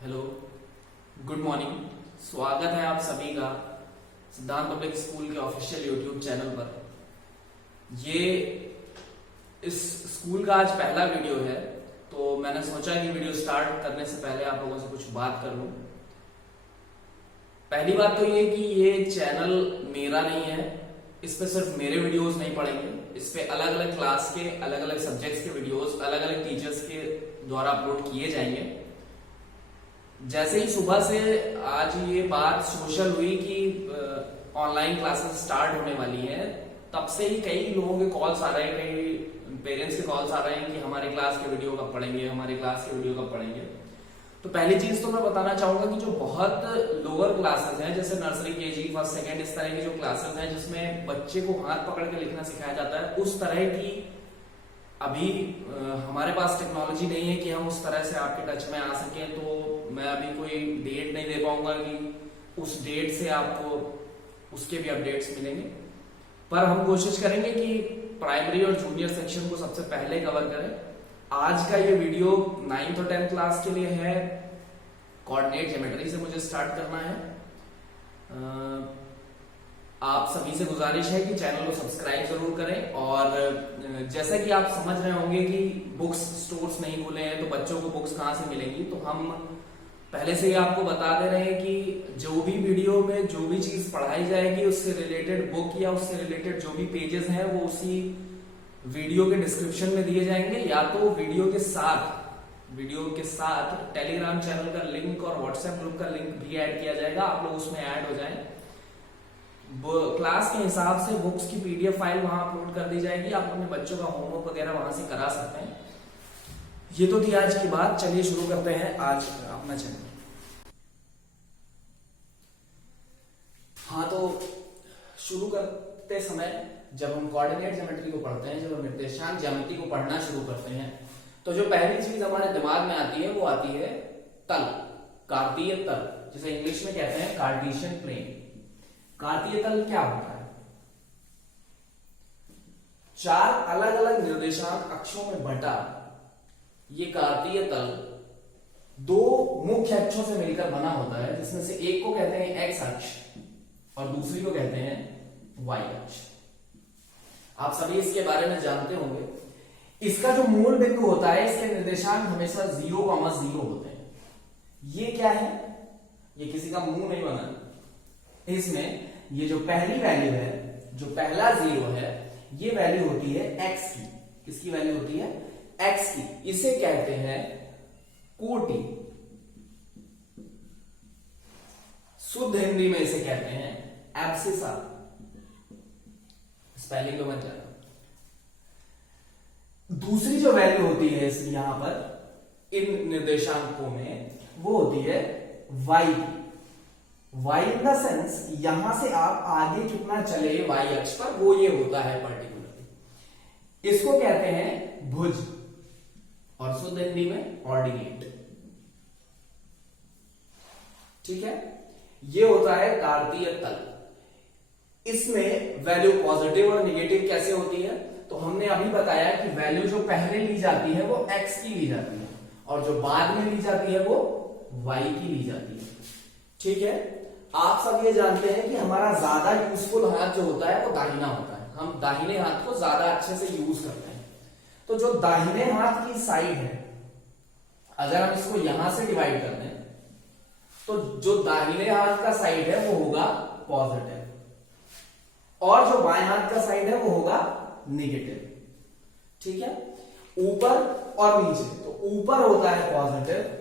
Hello, good morning. स्वागत है आप सभी का सिद्धांत पब्लिक स्कूल के ऑफिशियल यूट्यूब चैनल पर। ये इस स्कूल का आज पहला वीडियो है, तो मैंने सोचा कि वीडियो स्टार्ट करने से पहले आप लोगों से कुछ बात कर लूं। पहली बात तो ये कि ये चैनल मेरा नहीं है, इस पे सिर्फ मेरे वीडियोस नहीं पड़ेंगे। इस पे अलग अलग क्लास के अलग अलग सब्जेक्ट्स के वीडियोस अलग अलग टीचर्स के द्वारा अपलोड किए जाएंगे। जैसे ही सुबह से आज ये बात सोशल हुई कि ऑनलाइन क्लासेस स्टार्ट होने वाली हैं, तब से ही कई लोगों के कॉल्स आ रहे हैं, कई पेरेंट्स के कॉल्स आ रहे हैं कि हमारे क्लास के वीडियो कब पढ़ेंगे, हमारे क्लास के वीडियो कब पढ़ेंगे। तो पहली चीज तो मैं बताना चाहूंगा कि जो बहुत लोअर क्लासेस हैं, जैसे नर्सरी, केजी, फर्स्ट, सेकंड, इस तरह की जो क्लासेस हैं जिसमें बच्चे को हाथ पकड़ के लिखना सिखाया जाता है, उस तरह की अभी हमारे पास टेक्नोलॉजी नहीं है कि हम उस तरह से आपके टच में आ सकें। तो मैं अभी कोई डेट नहीं दे पाऊंगा कि उस डेट से आपको उसके भी अपडेट्स मिलेंगे, पर हम कोशिश करेंगे कि प्राइमरी और जूनियर सेक्शन को सबसे पहले कवर करें। आज का ये वीडियो 9th और 10th क्लास के लिए है। कोऑर्डिनेट ज्योमेट्री से मुझे स्टार्ट करना है। आप सभी से गुजारिश है कि चैनल को सब्सक्राइब जरूर करें, और जैसा कि आप समझ रहे होंगे कि बुक्स स्टोर्स नहीं खुले हैं, तो बच्चों को बुक्स कहां से मिलेंगी। तो हम पहले से ही आपको बता दे रहे हैं कि जो भी वीडियो में जो भी चीज पढ़ाई जाएगी, उससे रिलेटेड बुक या उससे रिलेटेड जो भी पेजेस हैं वो उसी वीडियो के डिस्क्रिप्शन में दिए जाएंगे, या तो वीडियो के साथ टेलीग्राम चैनल का लिंक और व्हाट्सएप ग्रुप का लिंक भी ऐड किया जाएगा। आप लोग उसमें ऐड हो जाएं। क्लास के हिसाब से बुक्स की पीडीएफ फाइल वहां अपलोड कर दी जाएगी। आप अपने बच्चों का होमवर्क वगैरह वहां से करा सकते हैं। ये तो थी आज की बात। चलिए शुरू करते हैं आज अपना चैनल। हाँ, तो शुरू करते समय जब हम कोऑर्डिनेट ज्योमेट्री को पढ़ते हैं, जब हम निर्देशांक ज्यामिति को पढ़ना शुरू करते हैं, तो जो पहली चीज हमारे दिमाग में आती है वो आती है तल, कार्तीय तल, जिसे इंग्लिश में कहते हैं कार्टेशियन प्लेन। कार्तीय तल क्या होता है? चार अलग अलग निर्देशांक अक्षों में बटा ये कार्तीय तल दो मुख्य अक्षों से मिलकर बना होता है, जिसमें से एक को कहते हैं एक्स अक्ष और दूसरी को कहते हैं वाई अक्ष। आप सभी इसके बारे में जानते होंगे। इसका जो मूल बिंदु होता है, इसके निर्देशांक हमेशा 0,0 होते हैं। ये क्या है? ये किसी का मुंह नहीं बना। इसमें ये जो पहली वैल्यू है, जो पहला 0 है, ये वैल्यू होती है एक्स की। किसकी वैल्यू होती है? एक्स की। इसे कहते हैं कोटि। शुद्ध हिंदी में इसे कहते हैं एब्सिसा। स्पेलिंग को मत जाना। दूसरी जो वैल्यू होती है यहां पर इन निर्देशांकों में, वो होती है वाई की। वाई इन द सेंस यहां से आप आगे कितना चले वाई अक्ष पर, वो ये होता है पर्टिकुलरली। इसको कहते हैं भुज और शुद्ध हिंदी में ऑर्डिनेट। ठीक है, ये होता है कार्तीय तल। इसमें वैल्यू पॉजिटिव और निगेटिव कैसे होती है? तो हमने अभी बताया कि वैल्यू जो पहले ली जाती है वो एक्स की ली जाती है, और जो बाद में ली जाती है वो वाई की ली जाती है। ठीक है, आप सब ये जानते हैं कि हमारा ज्यादा यूजफुल हाथ जो होता है वो दाहिना होता है। हम दाहिने हाथ को ज्यादा अच्छे से यूज करते हैं। तो जो दाहिने हाथ की साइड है, अगर हम इसको यहां से डिवाइड कर दें, तो जो दाहिने हाथ का साइड है वो होगा पॉजिटिव, और जो बाएं हाथ का साइड है वो होगा निगेटिव। ठीक है, ऊपर और नीचे, तो ऊपर होता है पॉजिटिव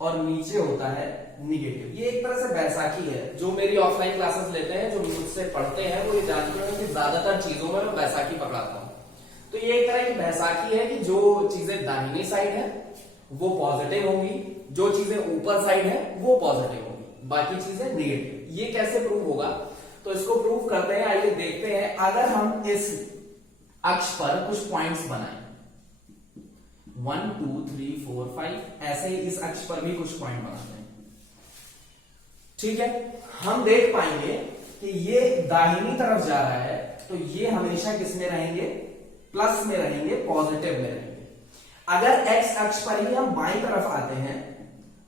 और नीचे होता है निगेटिव। ये एक तरह से बैसाखी है। जो मेरी ऑफलाइन क्लासेस लेते हैं, जो मुझसे पढ़ते हैं, वो ये जानते हैं कि ज्यादातर चीजों में मैं बैसाखी पकड़ाता हूं। तो ये एक तरह की बैसाखी है कि जो चीजें दाहिनी साइड है वो पॉजिटिव होंगी, जो चीजें ऊपर साइड है वो पॉजिटिव होंगी, बाकी चीजें निगेटिव। ये कैसे प्रूव होगा? तो इसको प्रूव करते हैं। आइए देखते हैं। अगर हम इस अक्ष पर कुछ पॉइंट्स बनाएं, 1 2 3 4 5, ऐसे ही इस अक्ष पर भी कुछ पॉइंट बनाते हैं। ठीक है, हम देख पाएंगे कि ये दाहिनी तरफ जा रहा है, तो ये हमेशा किस में रहेंगे? प्लस में रहेंगे, पॉजिटिव में रहेंगे। अगर एक्स अक्ष पर ही हम बाईं तरफ आते हैं,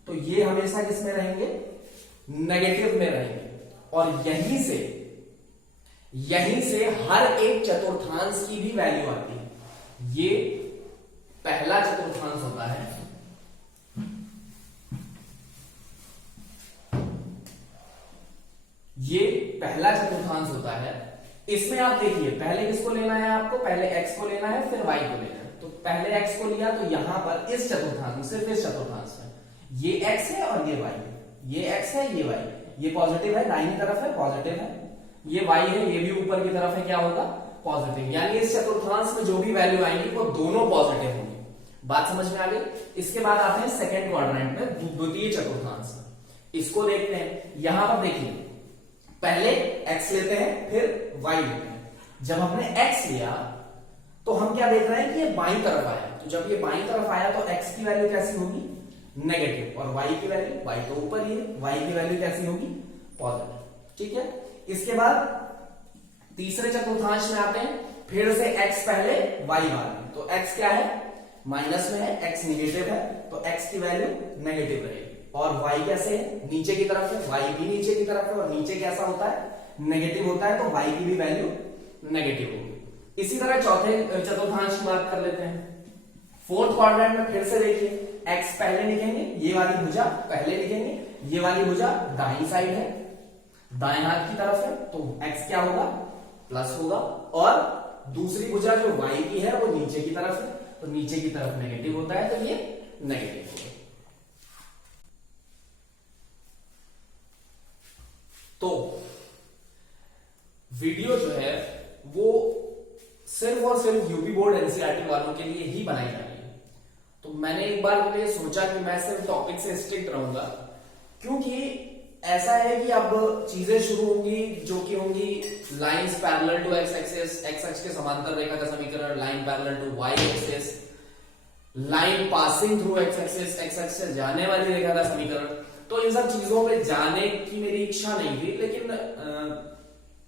तो ये हमेशा किस में रहेंगे, नेगेटिव में रहेंगे। और यहीं से हर एक चतुर्थांश की भी वैल्यू आती है। ये पहला चतुर्थांश होता है, ये पहला चतुर्थांश होता है। इसमें आप देखिए पहले किसको लेना है आपको, पहले x को लेना है फिर y को लेना है। तो पहले x को लिया तो यहां पर इस चतुर्थांश में, सिर्फ इस चतुर्थांश में ये x है और ये y है, ये x है ये y, ये पॉजिटिव है, दाहिनी तरफ है पॉजिटिव है, ये y है, ये भी ऊपर की तरफ है, क्या होगा, पॉजिटिव। यानी इस चतुर्थांश में जो भी वैल्यू आएंगी वो दोनों पॉजिटिव होंगी। बात समझ में आ गई। इसके बाद आते हैं सेकेंड क्वाड्रेंट में, द्वितीय चतुर्थांश में। इसको देखते हैं। यहां पर देखिए पहले x लेते हैं फिर y लेते हैं। जब हमने x लिया तो हम क्या देख रहे हैं कि ये बाईं तरफ आया। तो जब ये बाईं तरफ आया तो x की वैल्यू कैसी होगी, नेगेटिव, और y की वैल्यू, y तो ऊपर ही है, y की वैल्यू कैसी होगी, पॉजिटिव। ठीक है। इसके बाद तीसरे चतुर्थांश में आते हैं, फिर से x पहले y बाद में। तो x क्या है, माइनस में है, x निगेटिव है, तो x की वैल्यू नेगेटिव रहेगी। और y कैसे है, नीचे की तरफ है, y भी नीचे की तरफ है, और नीचे कैसा होता है, नेगेटिव होता है, तो y की भी वैल्यू नेगेटिव होगी। इसी तरह चौथे चतुर्थांश की बात कर लेते हैं। फोर्थ क्वाड्रेंट में फिर से देखिए x पहले लिखेंगे, ये वाली भुजा पहले लिखेंगे, ये वाली भुजा दाईं साइड है, दाएं हाथ की तरफ है, तो x क्या होगा, प्लस होगा। और दूसरी भुजा जो y की है वो नीचे की तरफ है, तो नीचे की तरफ नेगेटिव होता है, तो ये नेगेटिव होगा। तो वीडियो जो है वो सिर्फ और सिर्फ यूपी बोर्ड एनसीईआरटी वालों के लिए ही बनाई जा रही है। तो मैंने एक बार के लिए सोचा कि मैं सिर्फ टॉपिक से स्ट्रिक्ट रहूंगा, क्योंकि ऐसा है कि अब चीजें शुरू होंगी जो कि होंगी lines parallel to X axis, X X के समांतर रेखा का समीकरण, line parallel to Y axis, line passing through X axis, X axis से जाने वाली रेखा का समीकरण। तो इन सब चीजों पे जाने की मेरी इच्छा नहीं थी, लेकिन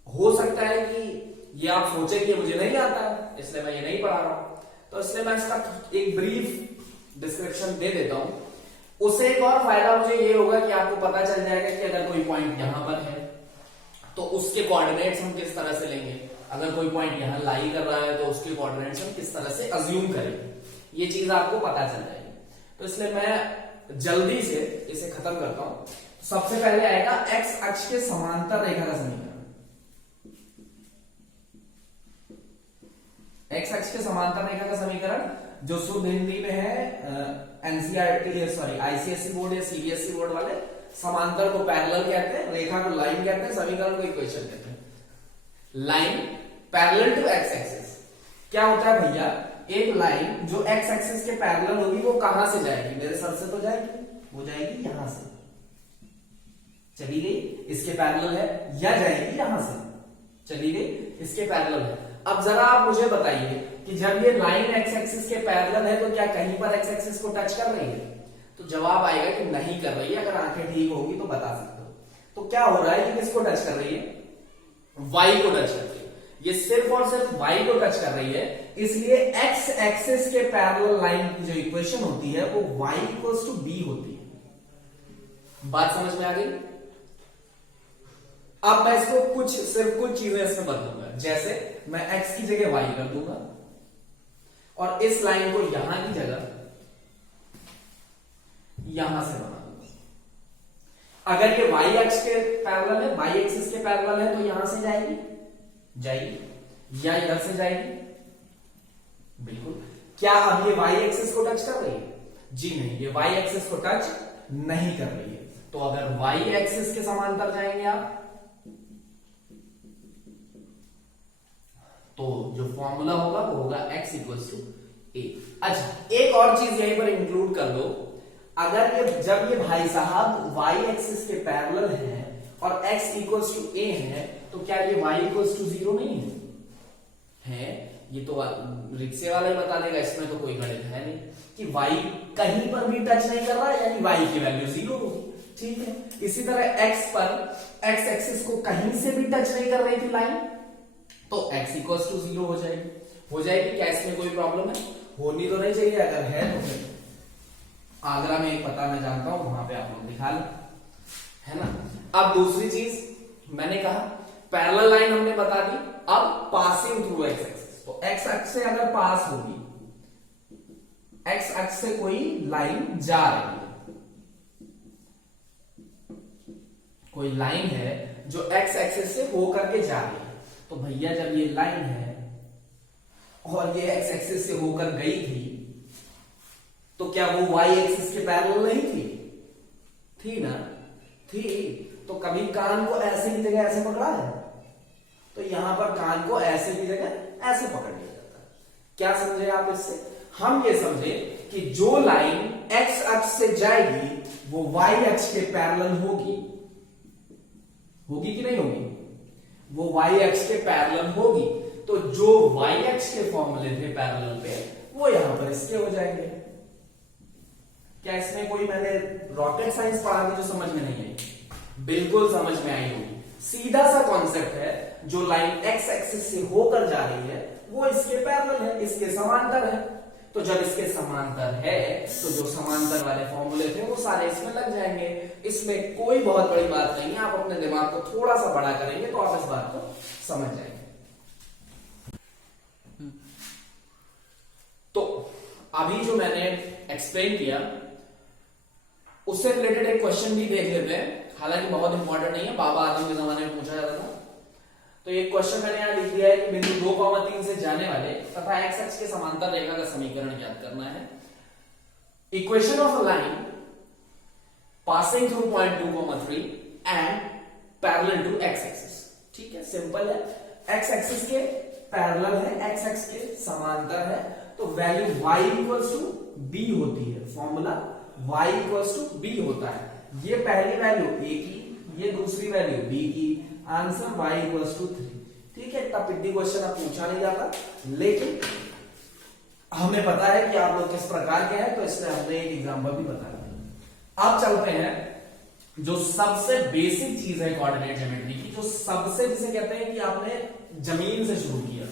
हो सकता है कि ये आप सोचे कि मुझे नहीं आता है इसलिए मैं ये नहीं पढ़ा रहा हूं। तो इसलिए मैं इसका एक ब्रीफ डिस्क्रिप्शन दे देता हूं। उससे एक और फायदा मुझे ये होगा कि आपको पता चल जाएगा कि अगर कोई पॉइंट यहां पर है तो उसके कोऑर्डिनेट्स हम किस तरह से लेंगे, अगर कोई पॉइंट यहां लाई कर रहा है तो उसके कोऑर्डिनेट्स हम किस तरह से अज्यूम करेंगे, ये चीज आपको पता चल जाएगी। तो इसलिए मैं जल्दी से इसे खत्म करता हूं। सबसे पहले आएगा एक्स अक्ष के समांतर रेखा का समीकरण। एक्स अक्ष के समांतर रेखा का समीकरण जो शुद्ध हिंदी में है, एनसीईआरटी सॉरी आईसीएसई बोर्ड या सीबीएसई बोर्ड वाले समांतर को पैरेलल कहते हैं, रेखा को लाइन कहते हैं, समीकरण को इक्वेशन कहते हैं। Line parallel to X axis क्या होता है भैया, एक लाइन जो एक्स एक्सिस के पैरेलल होगी वो कहां से जाएगी, मेरे सर से तो जाएगी, वो जाएगी यहां से, चली गई, इसके पैरेलल है, या जाएगी यहां से, चली गई, इसके पैरेलल है। अब जरा आप मुझे बताइए कि जब ये लाइन एक्स एक्सिस के पैरेलल है तो क्या कहीं पर एक्स एक्सिस को टच कर रही है, तो जवाब आएगा कि नहीं कर रही है। अगर आंखें ठीक होगी तो बता सकते हो। तो क्या हो रहा है, ये किसको टच कर रही है, वाई को टच कर रही है, ये सिर्फ और सिर्फ वाई को टच कर रही है, इसलिए एक्स एक्सिस के पैरेलल लाइन की जो इक्वेशन होती है वो y इक्वल्स टू बी होती है। बात समझ में आ गई। अब मैं इसको सिर्फ कुछ चीजें इसमें बदलूंगा, जैसे मैं x की जगह y कर दूंगा और इस लाइन को यहां की जगह यहां से बना दूंगा। अगर ये y अक्ष के पैरेलल है, y एक्सिस के पैरेलल है, तो यहां से जाएगी या इधर से जाएगी, बिल्कुल। क्या अब ये y एक्सिस को टच कर रही है, जी नहीं, ये y एक्सिस को टच नहीं कर रही है। तो अगर y एक्सिस के समांतर जाएंगे आप, तो जो फॉर्मूला होगा वो होगा x इक्वल्स टू ए। अच्छा, एक और चीज यहीं पर इंक्लूड कर लो, अगर ये जब ये भाई साहब y एक्सिस के पैरेलल है और x इक्वल्स टू ए है, तो क्या ये y इक्वल्स टू 0 नहीं है? ये तो रिक्शे वाला ही बता देगा, इसमें तो कोई गणित है नहीं कि y कहीं पर भी टच नहीं कर रहा है, यानी y की वैल्यू 0 होगी। ठीक है। इसी तरह x पर x एक्सिस को कहीं से भी टच नहीं कर रही थी लाइन, तो x इक्वल्स टू 0 हो जाएगी। क्या इसमें कोई प्रॉब्लम है? होनी तो नहीं चाहिए, अगर है तो फिर आगरा में एक पता मैं जानता हूं, वहां पे आप लोग दिखा लो, है ना। अब दूसरी चीज मैंने कहा पैरेलल लाइन हमने बता दी, अब पासिंग थ्रू एक्स एक्सिस, तो एक्स एक्सिस से अगर पास होगी, एक्स एक्सिस से कोई लाइन जा रही है, कोई लाइन है जो एक्स एक्सिस से होकर के जा रही है, तो भैया जब ये लाइन है और ये एक्स एक्सिस से होकर गई थी, तो क्या वो वाई एक्सिस के पैरेलल नहीं थी? थी ना, थी। तो कभी कान को ऐसे की जगह ऐसे पकड़ा है, तो यहां पर कान को ऐसे की जगह ऐसे पकड़ लिया जाता है। क्या समझे आप इससे? हम ये समझे कि जो लाइन एक्स अक्ष से जाएगी वो वाई अक्ष के पैरेलल होगी, होगी कि नहीं होगी? वो वाई अक्ष के पैरेलल होगी, तो जो वाई अक्ष के फॉर्मूले थे पैरेलल पे, वो यहां पर इसके हो जाएंगे। क्या इसमें कोई मैंने रॉकेट साइंस पढ़ा थी जो समझ में नहीं आई? बिल्कुल समझ में आई होगी। सीधा सा कॉन्सेप्ट है, जो लाइन एक्स एक्सिस से होकर जा रही है वो इसके पैरेलल है, इसके समांतर है। तो जब इसके समांतर है तो जो समांतर वाले फॉर्मूले थे वो सारे इसमें लग जाएंगे। इसमें कोई बहुत बड़ी बात नहीं है, आप अपने दिमाग को थोड़ा सा बड़ा करेंगे तो आप इस बात को समझ जाएंगे। तो अभी जो मैंने एक्सप्लेन किया उससे रिलेटेड एक क्वेश्चन भी देख लेते हैं, हालांकि बहुत इंपॉर्टेंट नहीं है, बाबा आदम के जमाने में पूछा जाता था। तो एक क्वेश्चन मैंने यहां लिख दिया है कि बिंदु 2,3 से जाने वाले तथा एक्स अक्ष के समांतर रेखा का समीकरण ज्ञात करना है। Equation of a line passing through point 2,3 and parallel to X axis. ठीक है, सिंपल है। एक्स एक्सिस के पैरेलल है, एक्स एक्सिस के समांतर है, तो value y equals to b होती है। Formula y equals to b होता है। ये पहली वैल्यू a की, ये दूसरी वैल्यू b की, आंसर y इक्वल्स टू 3। ठीक है, इतना पिड्डी क्वेश्चन अब पूछा नहीं जाता, लेकिन हमें पता है कि आप लोग किस प्रकार के हैं, तो इसलिए हमने एक एग्जांपल भी बता दिया। अब चलते हैं जो सबसे बेसिक चीज है कोऑर्डिनेट ज्योमेट्री की, जो सबसे जिसे कहते हैं कि आपने जमीन से शुरू किया,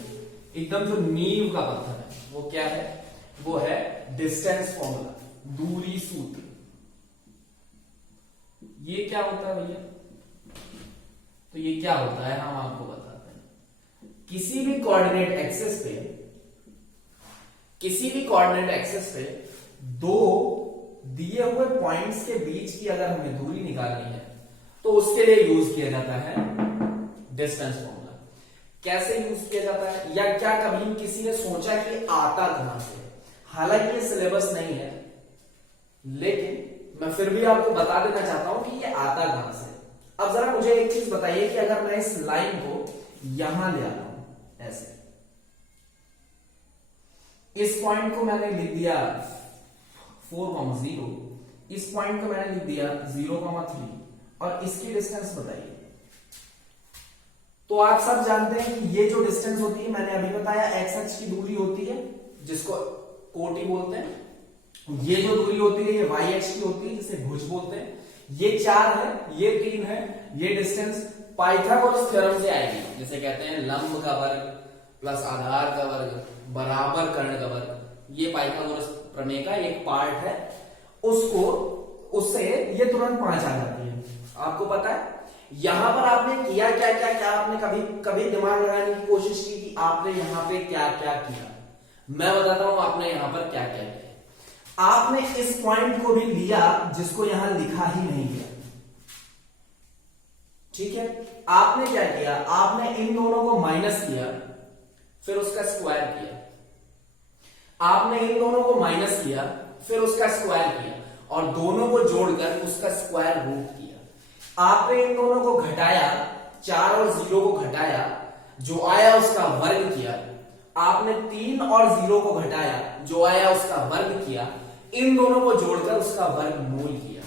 एकदम जो नींव का पत्थर है, वो क्या है? वो है डिस्टेंस फॉर्मूला, दूरी सूत्र। ये क्या होता है भैया? तो ये क्या होता है हम आपको बताते हैं। किसी भी कोऑर्डिनेट एक्सिस पे, किसी भी कोऑर्डिनेट एक्सिस पे दो दिए हुए पॉइंट्स के बीच की अगर हमें दूरी निकालनी है तो उसके लिए यूज किया जाता है डिस्टेंस फॉर्मूला। कैसे यूज किया जाता है, या क्या कभी किसी ने सोचा कि आता कहां से? हालांकि ये सिलेबस नहीं है, लेकिन मैं फिर भी आपको बता देना चाहता हूं कि ये आता कहां से। अब जरा मुझे एक चीज बताइए कि अगर मैं इस लाइन को यहां ले आता हूं ऐसे, इस पॉइंट को मैंने लिख दिया 4,0, इस पॉइंट को मैंने लिख दिया 0,3 और इसकी डिस्टेंस बताइए। तो आप सब जानते हैं कि ये जो डिस्टेंस होती है, मैंने अभी बताया एक्स अक्ष की दूरी होती है जिसको कोटि बोलते हैं, ये जो दूरी होती है ये वाई अक्ष की होती है जिसे भुज बोलते हैं। ये 4 है, ये 3 है, ये डिस्टेंस पाइथागोरस थ्योरम से आएगी, जिसे कहते हैं लंब का वर्ग प्लस आधार का वर्ग बराबर कर्ण का वर्ग। ये पाइथागोरस प्रमेय का एक पार्ट है, उसको उससे ये तुरंत 5 आ जाती है। आपको पता है यहां पर आपने किया क्या क्या क्या? आपने कभी कभी दिमाग लगाने की कोशिश की कि आपने यहां पे क्या क्या किया? मैं बताता हूं आपने यहां पर क्या क्या किया। आपने इस पॉइंट को भी लिया जिसको यहां लिखा ही नहीं गया। ठीक है, आपने क्या किया? आपने इन दोनों को माइनस किया, फिर उसका स्क्वायर किया। आपने इन दोनों को माइनस किया, फिर उसका स्क्वायर किया, और दोनों को जोड़कर उसका स्क्वायर रूट किया। आपने इन दोनों को घटाया, 4 और 0 को घटाया, जो आया उसका वर्ग किया। आपने 3 और 0 को घटाया, जो आया उसका वर्ग किया। इन दोनों को जोड़कर उसका वर्गमूल किया।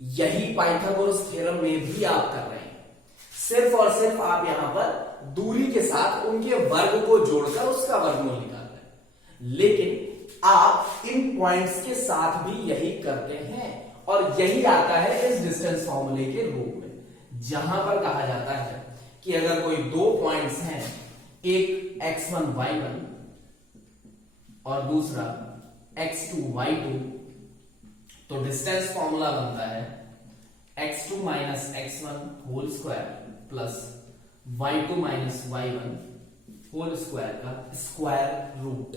यही पाइथागोरस थ्योरम में भी आप कर रहे हैं। सिर्फ और सिर्फ आप यहां पर दूरी के साथ उनके वर्ग को जोड़कर उसका वर्गमूल निकाल रहे हैं, लेकिन आप इन पॉइंट्स के साथ भी यही करते हैं, और यही आता है इस डिस्टेंस फॉर्मूले के रूप में, जहां पर कहा जाता है कि अगर कोई दो पॉइंट्स हैं, एक x1 y1 और दूसरा x2 y2, डिस्टेंस फॉर्मूला बनता है x2 minus x1 whole square plus y2 minus y1 whole square का स्क्वायर रूट।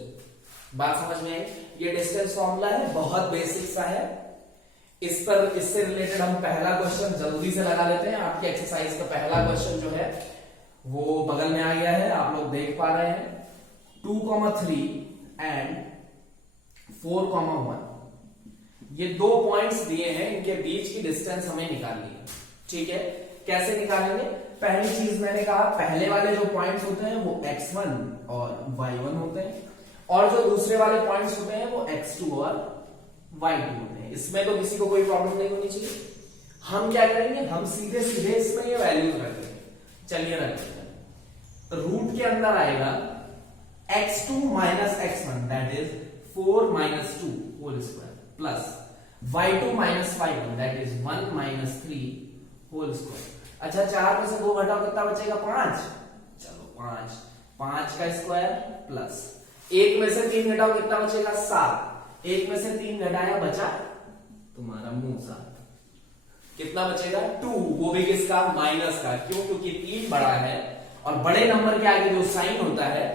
बात समझ में आई? ये डिस्टेंस फॉर्मूला है, बहुत बेसिक सा है। इससे रिलेटेड हम पहला क्वेश्चन जल्दी से लगा लेते हैं। आपके एक्सरसाइज का पहला क्वेश्चन जो है वो बगल में आ गया है, आप लोग देख पा रहे हैं। 2,3 एंड 4,1 ये 2 पॉइंट्स दिए हैं, इनके बीच की डिस्टेंस हमें निकालनी है। ठीक है, कैसे निकालेंगे? पहली चीज मैंने कहा, पहले वाले जो पॉइंट्स होते हैं वो x1 और y1 होते हैं, और जो दूसरे वाले पॉइंट्स होते हैं वो x2 और y2 होते हैं। इसमें तो किसी को कोई प्रॉब्लम नहीं होनी चाहिए। हम क्या करेंगे, हम सीधे सीधे इसमें ये वैल्यूज रख देंगे। चलिए रख देते हैं। रूट के अंदर आएगा x2 minus x1 that is 4 minus 2 whole square plus y2 minus y1 that is 1 minus 3 whole square. अच्छा, 4 में से 2 घटाओ, कितना बचेगा? 5। चलो 5 का स्क्वायर प्लस 1 में से 3 घटाओ, कितना बचेगा? 7। 1 में से 3 घटाया, बचा तुम्हारा मुंह 7। कितना बचेगा? 2, वो भी किसका? माइनस का। क्यों? क्योंकि 3 बड़ा है और बड़े नंबर के आगे जो साइन होता है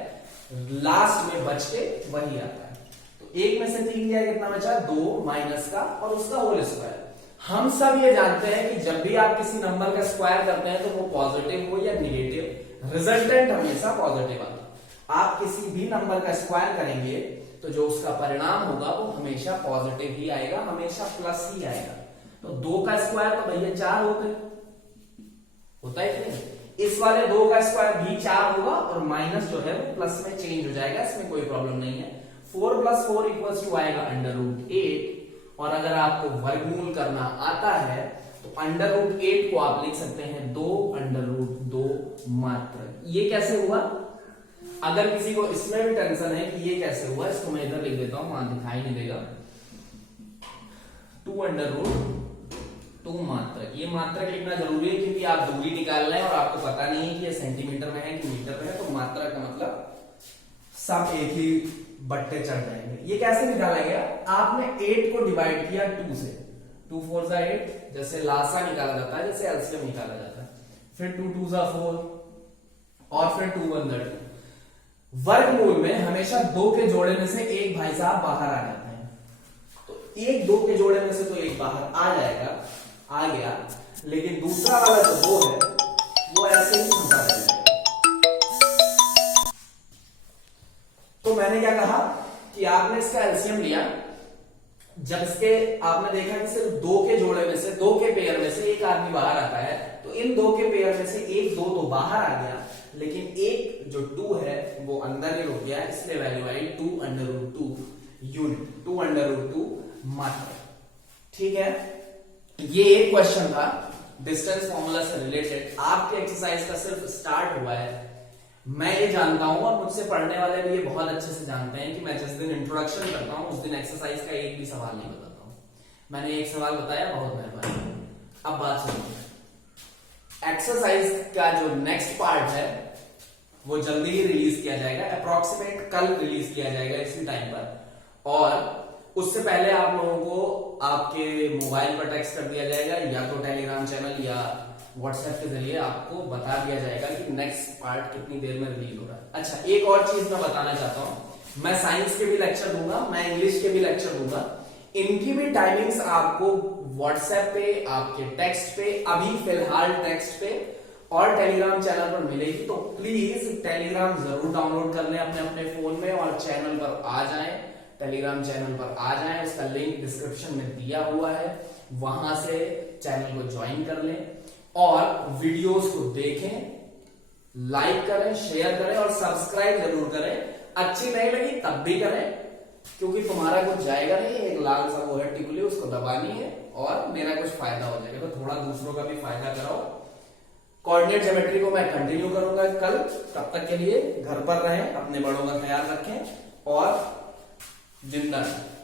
लास्ट में बच के वही आता है। तो 1 में से 3 गया, कितना बचा? 2 माइनस का और उसका होल स्क्वायर। हम सब ये जानते हैं कि जब भी आप किसी नंबर का स्क्वायर करते हैं तो वो पॉजिटिव हो या निगेटिव, रिजल्टेंट हमेशा पॉजिटिव आता है। आप किसी भी नंबर का स्क्वायर करेंगे तो जो उसका परिणाम होगा वो हमेशा पॉजिटिव ही आएगा, हमेशा प्लस ही आएगा। तो 2 का स्क्वायर तो भैया 4 होता है कि नहीं? इस वाले 2 का स्क्वायर भी 4 होगा और माइनस जो है वो प्लस में चेंज हो जाएगा, इसमें कोई प्रॉब्लम नहीं है। 4 प्लस 4 इक्वल्स टू आएगा √8, और अगर आपको वर्गमूल करना आता है तो √8 को आप लिख सकते हैं 2 मात्र। ये कैसे हुआ? अगर किसी को इसमें भी टेंशन है कि ये कैसे हुआ, इसको मैं इधर लिख देता हूं, वहां दिखाई नहीं देगा। 2 मात्रक। ये मात्रक लिखना जरूरी है क्योंकि आप दूरी निकाल रहे हैं और आपको पता नहीं है कि ये सेंटीमीटर में है कि मीटर में है। तो मात्रक का मतलब सब एक ही बट्टे चढ़ जाएंगे। ये कैसे निकाला गया? आपने 8 को डिवाइड किया 2 से, 2 4 जा 8, जैसे लासा निकाला जाता है, जैसे एलसीएम निकाला जाता है। फिर 2 2 जा 4 और फिर 2 1 जा 2। वर्गमूल में हमेशा 2 के जोड़े में से एक भाई साहब बाहर आ जाते हैं, तो 1 2 के जोड़े में से तो एक बाहर आ जाएगा, आ गया, लेकिन दूसरा वाला जो 2 है वो ऐसे ही फंसा रहेगा। तो मैंने क्या कहा कि आपने इसका एलसीएम लिया, जब इसके आपने देखा कि सिर्फ 2 के जोड़े में से, 2 के पेयर में से एक आदमी बाहर आता है, तो इन 2 के पेयर में से एक 2 तो बाहर आ गया, लेकिन एक जो 2 है वो अंदर ही रुक गया, इसलिए वैल्यू आई 2 यूनिट, 2 मात्र। ठीक है, ये एक क्वेश्चन था डिस्टेंस फॉर्मूला से रिलेटेड। आपके एक्सरसाइज का सिर्फ स्टार्ट हुआ है, मैं ये जानता हूं और मुझसे पढ़ने वाले भी ये बहुत अच्छे से जानते हैं कि मैं जिस दिन इंट्रोडक्शन करता हूं उस दिन एक्सरसाइज का एक भी सवाल नहीं बताता हूं। मैंने एक सवाल बताया, बहुत मेहरबानी। अब बात सुनिए, एक्सरसाइज का जो नेक्स्ट पार्ट है वो जल्दी ही रिलीज किया जाएगा, अप्रोक्सीमेट कल रिलीज किया जाएगा इसी टाइम पर, और उससे पहले आप लोगों को आपके मोबाइल पर टेक्स्ट कर दिया जाएगा, या तो टेलीग्राम चैनल या व्हाट्सएप के जरिए आपको बता दिया जाएगा कि नेक्स्ट पार्ट कितनी देर में रिलीज हो रहा है। अच्छा, एक और चीज मैं बताना चाहता हूं, मैं साइंस के भी लेक्चर दूंगा, मैं इंग्लिश के भी लेक्चर दूंगा, इनकी भी टाइमिंग्स आपको व्हाट्सएप पे, आपके टेक्स्ट पे, अभी फिलहाल टेक्स्ट पे और टेलीग्राम चैनल पर मिलेगी। तो प्लीज टेलीग्राम जरूर डाउनलोड कर लें अपने अपने फोन में और चैनल पर आ जाएं, टेलीग्राम चैनल पर आ जाएं, उसका लिंक डिस्क्रिप्शन में दिया हुआ है, वहां से चैनल को ज्वाइन कर लें और वीडियोस को देखें, लाइक करें, शेयर करें और सब्सक्राइब जरूर करें। अच्छी नहीं लगी तब भी करें, क्योंकि तुम्हारा कुछ जाएगा नहीं, एक लाल सा वो है टिकुली, उसको दबानी है और मेरा कुछ फायदा हो जाएगा, तो थोड़ा दूसरों का भी फायदा कराओ। कोऑर्डिनेट ज्योमेट्री को मैं कंटिन्यू करूंगा कल, तब तक के लिए घर पर रहें, अपने बड़ों का ख्याल रखें और जिंदा रहें।